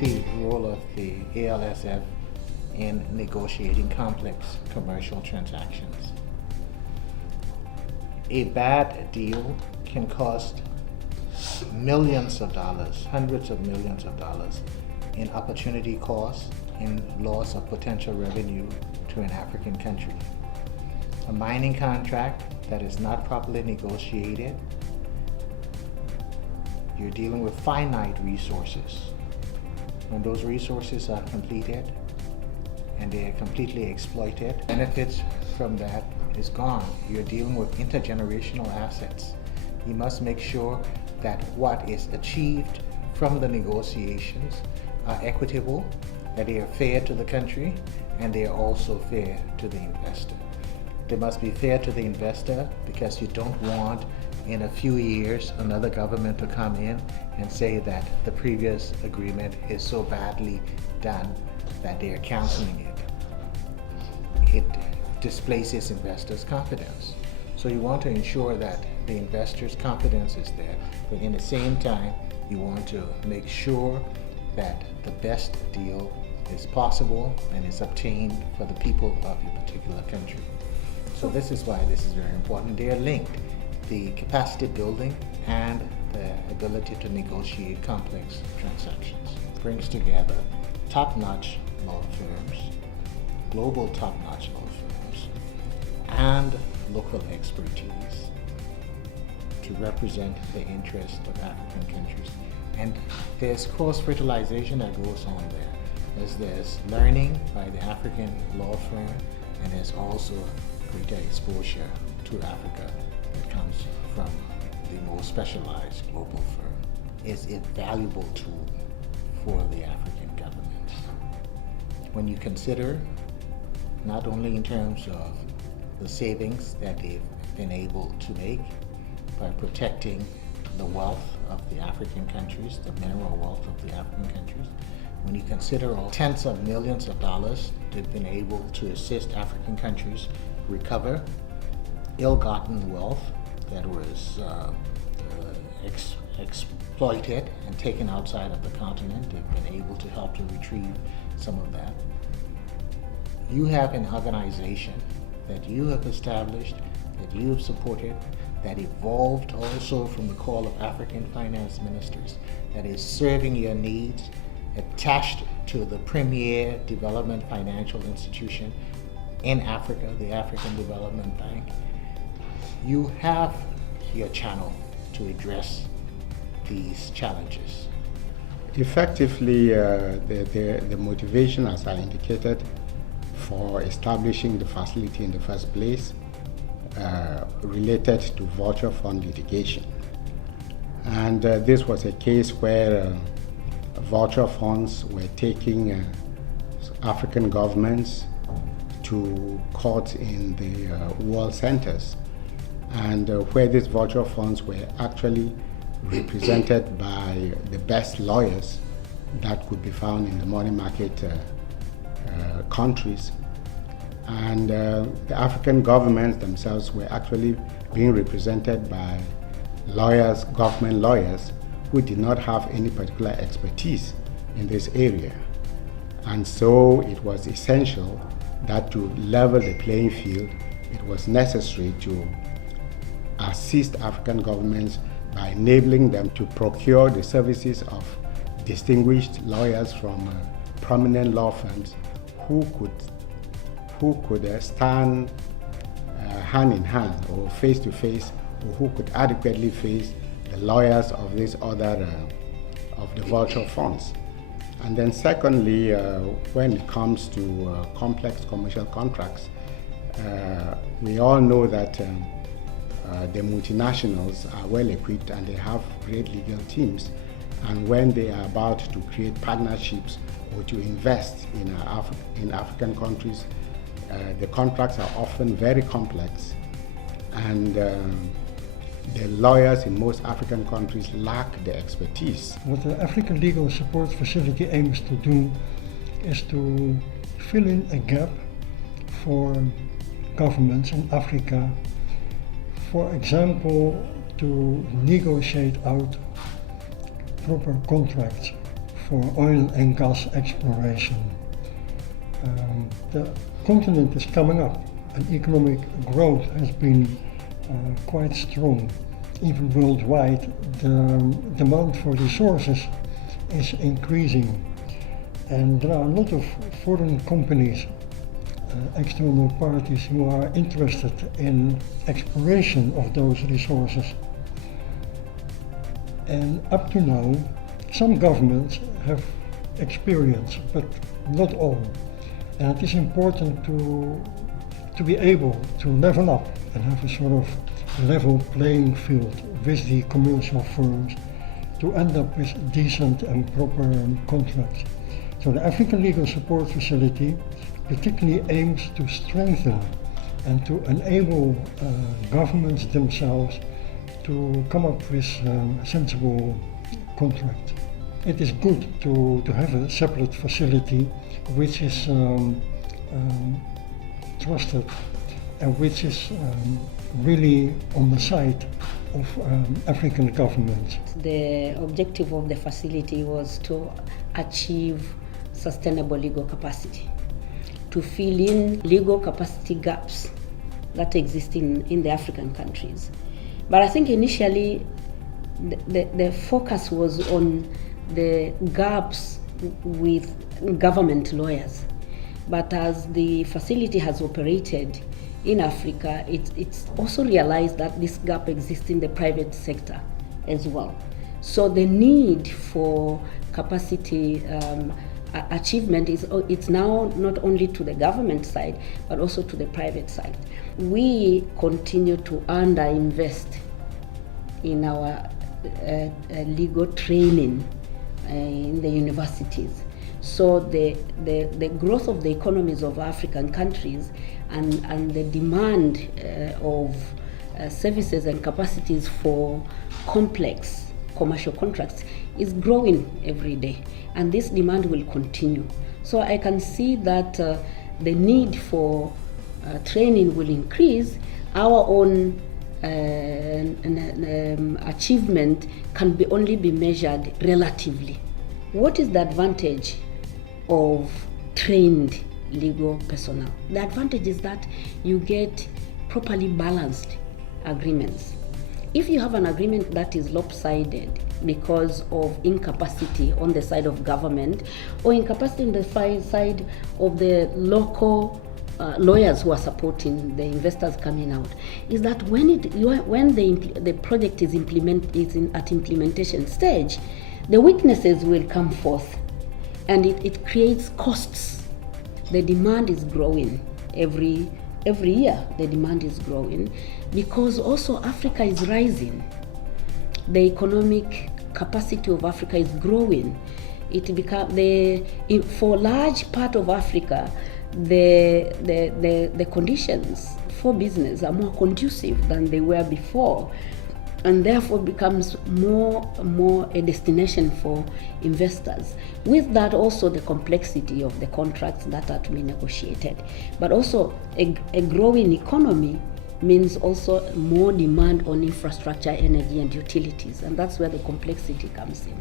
the role of the ALSF in negotiating complex commercial transactions. A bad deal can cost millions of dollars, hundreds of millions of dollars in opportunity costs, in loss of potential revenue to an African country. A mining contract that is not properly negotiated, you're dealing with finite resources. When those resources are completed and they are completely exploited, benefits from that is gone. You're dealing with intergenerational assets. You must make sure that what is achieved from the negotiations are equitable, that they are fair to the country, and they are also fair to the investor. They must be fair to the investor because you don't want in a few years another government to come in and say that the previous agreement is so badly done that they are canceling it. It displaces investors' confidence. So you want to ensure that the investors' confidence is there, but in the same time, you want to make sure that the best deal is possible and is obtained for the people of a particular country. So this is why this is very important. They are linked. The capacity building and the ability to negotiate complex transactions brings together top-notch law firms, global top-notch law firms, and local expertise to represent the interests of African countries. And there's cross-fertilization that goes on there. There's learning by the African law firm, and there's also greater exposure to Africa that comes from the more specialized global firm. Is a valuable tool for the African governments. When you consider not only in terms of the savings that they've been able to make by protecting the wealth of the African countries, the mineral wealth of the African countries, when you consider all tens of millions of dollars they've been able to assist African countries recover ill-gotten wealth that was exploited and taken outside of the continent. They've been able to help to retrieve some of that. You have an organization that you have established, that you have supported, that evolved also from the call of African finance ministers, that is serving your needs, attached to the premier development financial institution in Africa, the African Development Bank. You have your channel to address these challenges. Effectively, the motivation, as I indicated, for establishing the facility in the first place related to voucher fund litigation. And this was a case where voucher funds were taking African governments to court in the world centers, and where these voucher funds were actually represented by the best lawyers that could be found in the money market countries. And the African governments themselves were actually being represented by lawyers, government lawyers, who did not have any particular expertise in this area. And so it was essential that to level the playing field, it was necessary to assist African governments by enabling them to procure the services of distinguished lawyers from prominent law firms who could stand hand in hand or face to face, or who could adequately face the lawyers of these other of the voucher funds. And then secondly, when it comes to complex commercial contracts, we all know that the multinationals are well equipped and they have great legal teams. And when they are about to create partnerships or to invest in African countries, the contracts are often very complex, and the lawyers in most African countries lack the expertise. What the African Legal Support Facility aims to do is to fill in a gap for governments in Africa, for example, to negotiate out proper contracts for oil and gas exploration. The continent is coming up, and economic growth has been quite strong. Even worldwide, the demand for resources is increasing, and there are a lot of foreign companies, external parties who are interested in exploration of those resources. And up to now, some governments have experience, but not all. And it is important to be able to level up and have a sort of level playing field with the commercial firms to end up with decent and proper contracts. So the African Legal Support Facility particularly aims to strengthen and to enable governments themselves to come up with sensible contracts. It is good to have a separate facility which is trusted and which is really on the side of African governments. The objective of the facility was to achieve sustainable legal capacity, to fill in legal capacity gaps that exist in the African countries. But I think initially the focus was on the gaps with government lawyers. But as the facility has operated in Africa, it's also realized that this gap exists in the private sector as well. So the need for capacity achievement it's now not only to the government side, but also to the private side. We continue to underinvest in our legal training in the universities. So the growth of the economies of African countries and the demand of services and capacities for complex commercial contracts is growing every day, and this demand will continue. So I can see that the need for training will increase. Our own achievement can only be measured relatively. What is the advantage of trained legal personnel? The advantage is that you get properly balanced agreements. If you have an agreement that is lopsided because of incapacity on the side of government or incapacity on the side of the local lawyers who are supporting the investors coming out, is that when the project is at implementation stage, the weaknesses will come forth, and it creates costs. The demand is growing every year. The demand is growing because also Africa is rising. The economic capacity of Africa is growing. For large part of Africa, the conditions for business are more conducive than they were before, and therefore becomes more a destination for investors. With that also the complexity of the contracts that are to be negotiated. But also a growing economy means also more demand on infrastructure, energy and utilities, and that's where the complexity comes in.